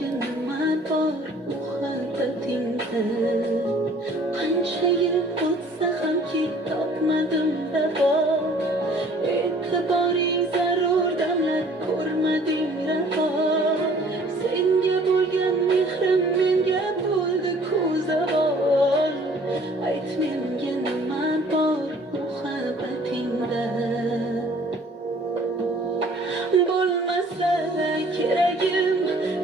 Yıllar bor muhabbetingda qancha yil o'tsa hamki topmadim davo e'tiboring zarur damlar ko'rmading ravo senga bo'lgan mehrim menga bo'ldi ku zavol ayt menga nima bor muhabbatingda bo'lmasa keragim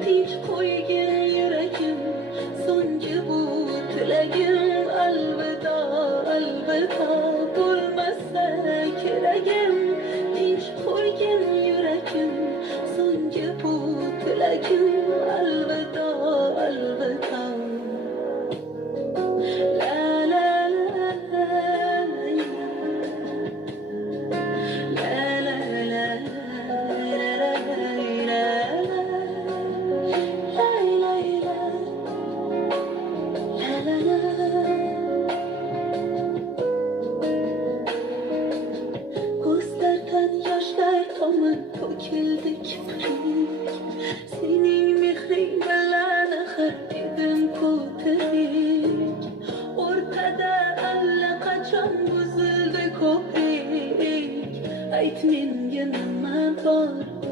tinch qo'ygin yuragim so'nggi bu tilagim alvido alvido bo'lmasa keragim tinch qo'ygin yuragim so'nggi bu tilagim alvido alvido la la la Ko'zlardan yoshlar tomib to'kildi kiprik sening mehring bilan axir edim ku tirik o'rtada allaqachon buzildi ko'prik ayt menga nima bor